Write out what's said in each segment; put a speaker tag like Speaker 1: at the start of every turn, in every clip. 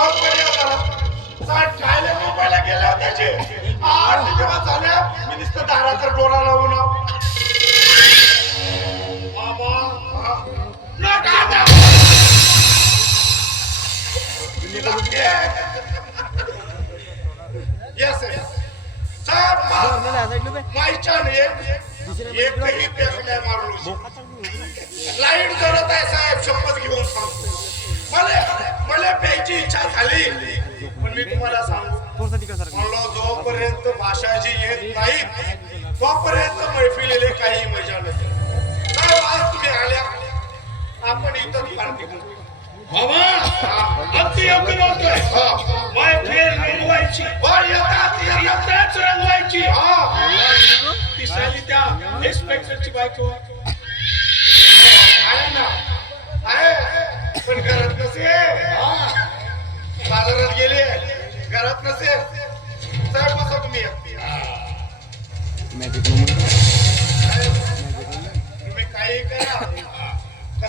Speaker 1: दोन पर्याय झाला साठ खायला मुंबईला गेले होते त्याचे आठ दिवस झाले मी नुसतं दाराचा डोळा लावून आहो. बाबा एकही पेक मारलो लाइट जरत आहे साहेब शपथ घेऊन सांगतो मला मला प्यायची इच्छा झाली. पण मी तुम्हाला सांगू. म्हणलो जोपर्यंत भाषाची येत नाही तोपर्यंत मैफिलीले काही मजा नसेल आज तुम्ही आल्या आपण इथं पार्टी करू.
Speaker 2: बाबा अगदी योग्य बोलतोय
Speaker 1: हा.
Speaker 2: रंगवायची. येताच रंगवायची.
Speaker 1: हा.
Speaker 2: ती साली त्या इन्स्पेक्टरची बायको.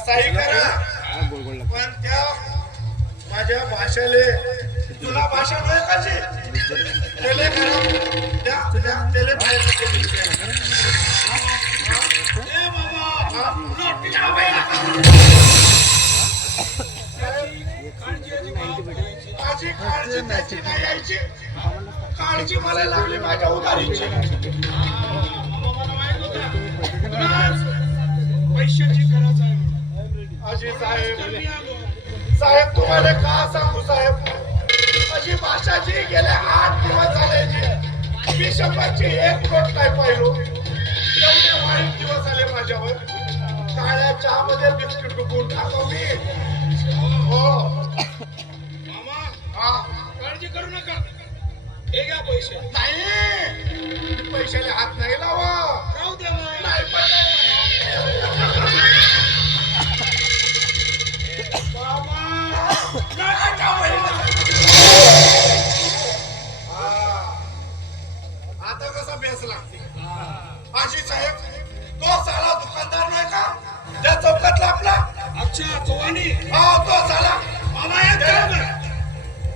Speaker 1: कसाही करा. पण त्या माझ्या भाषेले तुला भाषा नाही कशी? त्याले करा. त्या त्या त्याले बाहेर.
Speaker 2: ए.
Speaker 1: माझी काळजी त्याची नाही यायची. काळजी मला लागली माझ्या उदारीची
Speaker 2: पैशाची गरज आहे. अशी
Speaker 1: अजी साहेब. साहेब तुम्हाला का सांगू साहेब? अशी भाषा जी गेल्या आठ दिवस झाले जी मी शपथची एक गोट नाही पाहिलो. एवढे वाईट दिवस आले माझ्यावर. काळ्या चहामध्ये बिस्किट डुबून टाकतो मी हो.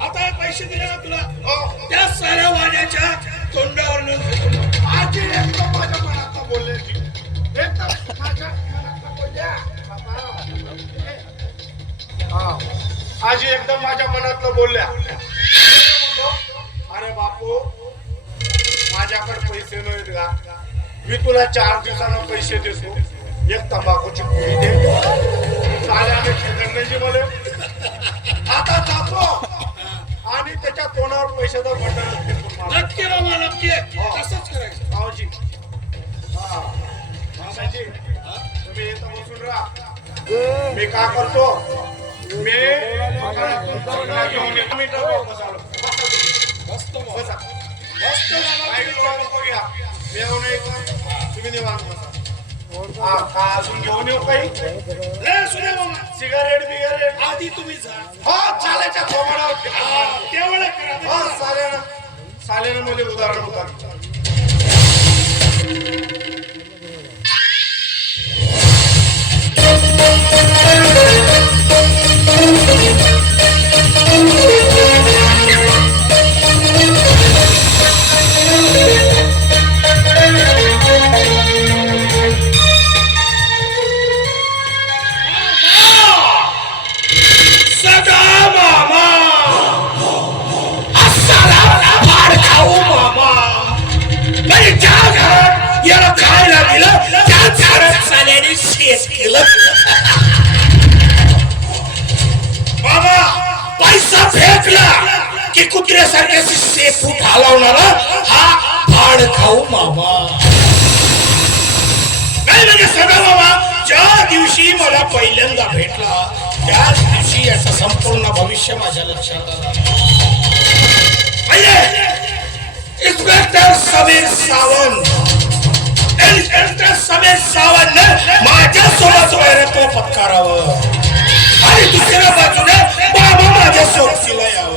Speaker 1: आता हे
Speaker 2: पैसे दिले ना तुला?
Speaker 1: हो.
Speaker 2: त्या साऱ्या वाण्याच्या तोंडावर.
Speaker 1: आजी एकदम माझ्या मनात बोलले एकदम माझ्या मनात बोलल्या आजी एकदम माझ्या मनातलं बोलल्या. अरे बापू माझ्याकडे पैसे नाहीत का? मी तुला चार दिवसानं पैसे देतो. एक तंबाखूची पुडी दे. आता जातो आणि त्याच्या तोंडावर पैशाचा मारतो.
Speaker 2: नक्की मामा नक्की तसंच करायचं
Speaker 1: भाऊजी हा मामाजी तुम्ही इथं बसून राहा मी का करतो मी येतो.
Speaker 2: मामा.
Speaker 1: बसा. का? तुम्ही निवांत बसा. का अजून घेऊन येऊ काही?
Speaker 2: सुने मामा.
Speaker 1: सिगारेट बिगारेट.
Speaker 2: आधी तुम्ही जा.
Speaker 1: हो चालायच्या.
Speaker 2: हा, तेवढं करा.
Speaker 1: हो साल्यानं साल्यानं मध्ये उदाहरण होता.
Speaker 2: सदा याला खायला दिलं त्या घरात साल्याने शेत केलं. बाबा पैसा फेकला की कुत्र्यासारख्या शेपू घालवणारा हा भाड खाऊ मामा. नाही म्हणजे सगळं बाबा ज्या दिवशी मला पहिल्यांदा भेटला त्याच दिवशी याचं संपूर्ण भविष्य माझ्या लक्षात आलं. म्हणजे पहिले इन्स्पेक्टर समीर सावंत. इन्स्पेक्टर समीर सावंत माझ्या सोबत वैरत्व पत्करावं आणि दुसऱ्या बाजूने बाबा माझ्या सोबतीला यावं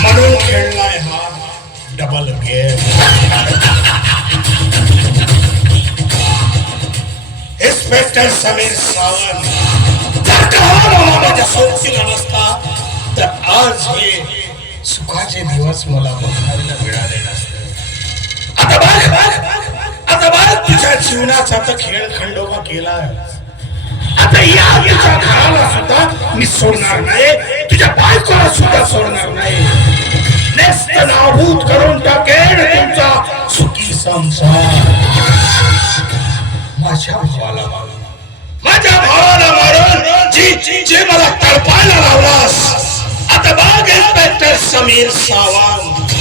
Speaker 2: म्हणून खेळलाय हा double game inspector Sameer Sawant जर का हा माझ्या सोबतीला नसता तर आज हे सुखाचे दिवस मला बघायला मिळाले नसते आता बघ बघ आता बघ तुझ्या जीवनाचा तर खेळ खंडोबा केला आता या तुझ्या घराला सुद्धा मी सोडणार नाही. तुझ्या बायकोला सुद्धा सोडणार नाही. नेस्त करून तुमचा सुखी संसार. माझ्या भावाला मारून. माझ्या भावाला मारून जी जे मला तडपायला लावलास. आता इन्स्पेक्टर समीर सावंत.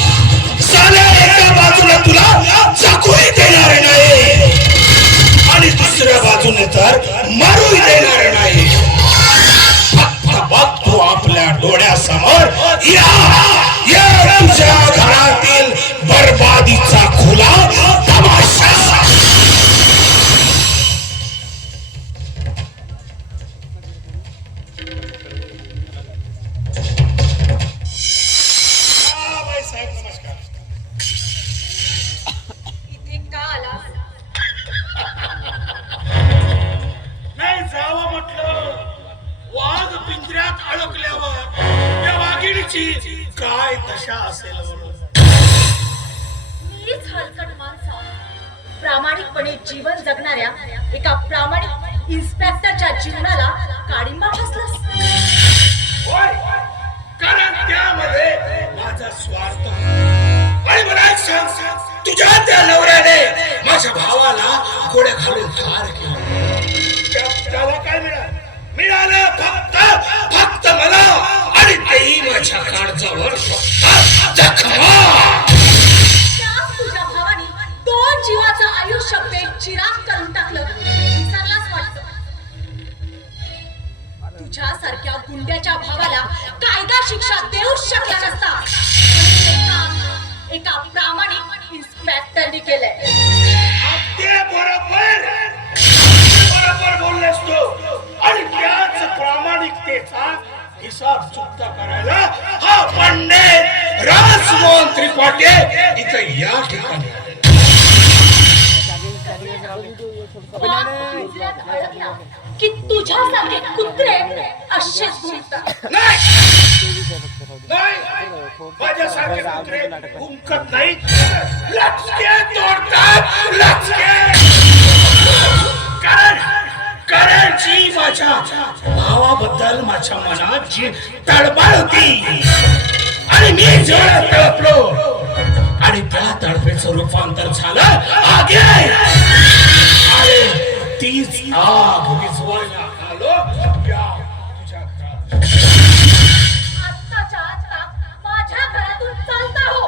Speaker 2: साल्या एका बाजूला तुला चाकूही देणार नाही. आणि दुसऱ्या बाजूने तर मारूही देणार नाही. फक्त बघतो आपल्या डोळ्यासमोर या या. काय दशा असेल
Speaker 3: मीच हलकट माणसा. प्रामाणिकपणे जीवन जगणाऱ्या एका प्रामाणिक इन्स्पेक्टरच्या जीवनाला काळिंबा फसलास.
Speaker 2: होय. कारण त्यामध्ये माझा स्वार्थ. आणि मला एक सांग. तुझ्या त्या नवऱ्याने माझ्या भावाला गोड्या घालून ठार केलं. त्या- त्याला काय मिळालं? मिळालं फक्त माझ्या काळजावर
Speaker 3: तुझ्या भावाने दोन जीवाचं आयुष्य बेचिराग करून टाकलं. विसरलाच वाटतं? तुझ्यासारख्या गुंड्याच्या भावाला कायदा शिक्षा देऊ शकला नसता. एका प्रामाणिक इन्स्पेक्टरने केलंय.
Speaker 2: ते बरोबर. बरोबर बोललेस तू. आणि त्याच प्रामाणिकतेचा हिसाब चुकता करायला. हा पंडित राजमोहन त्रिपाठी इथं या ठिकाणी.
Speaker 3: की तुझ्यासारखे कुत्रे असेच
Speaker 2: नाही. माझ्यासारखे कुत्रे हुंकत नाही लचके तोडतात. लचके. कारण कारण जी माझ्या भावाबद्दल माझ्या मनात जी तडबड होती आणि मी जेवढा तळपलो आणि त्या तडफेचं रूपांतर झालं आगे! आणि तीच आग विझवायला आलो या तुझ्या
Speaker 3: हो.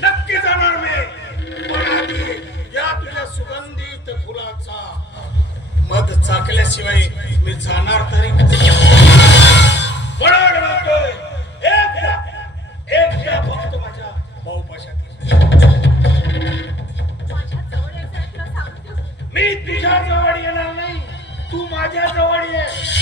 Speaker 2: नक्की जाणार मी. पण आधी या तुझ्या सुगंधित फुलाचा चाकल्याशिवाय मी जाणार तरी फक्त माझ्या भाऊपाशात मी तुझ्या जवळ येणार नाही. तू माझ्या जवळ ये.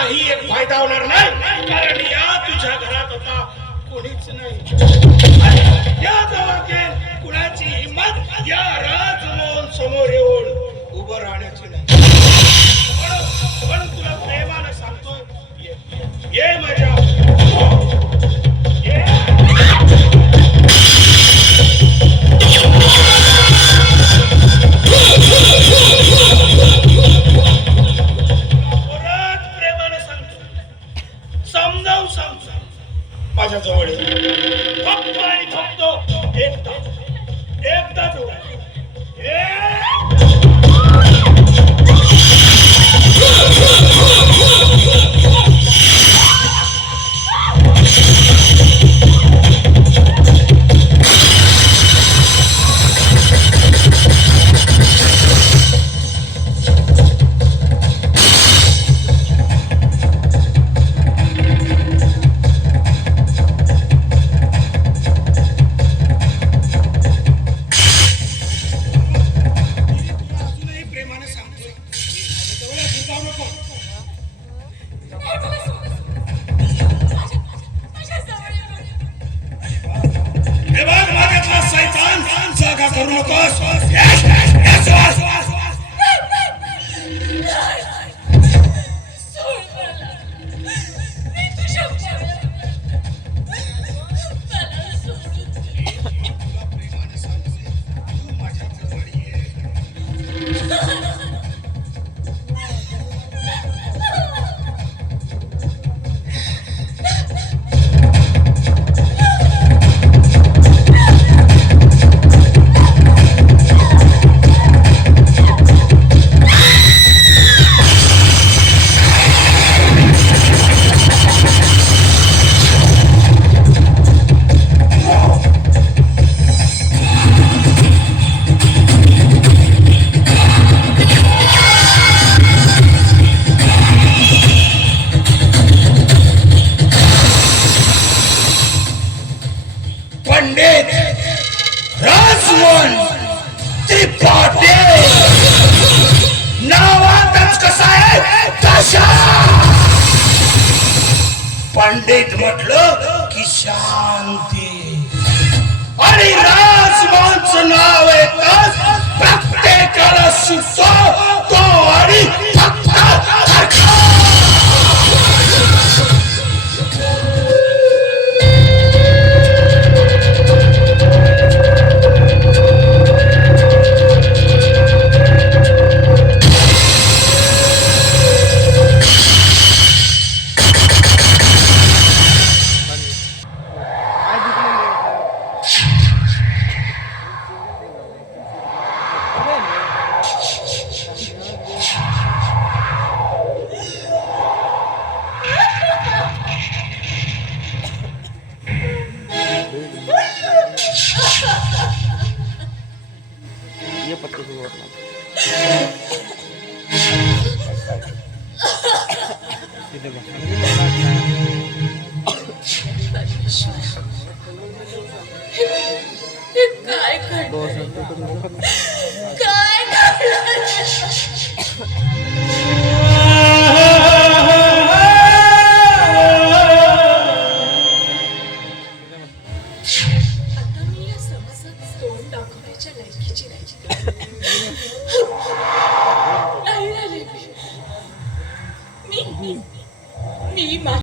Speaker 2: काही एक फायदा होणार नाही. कारण या तुझ्या घरात आता कोणीच नाही. या जवळतील कुणाची हिंमत या राजमोहन समोर येऊन उभं राहण्याची नाही. म्हणून तुला प्रेमानं सांगतोय ये, ये, ये माझ्या पंडित म्हटलं की शांती. आणि राजमानच नाव येतात प्रत्येकाला सुचतो तो आणि
Speaker 1: काय घडलं काय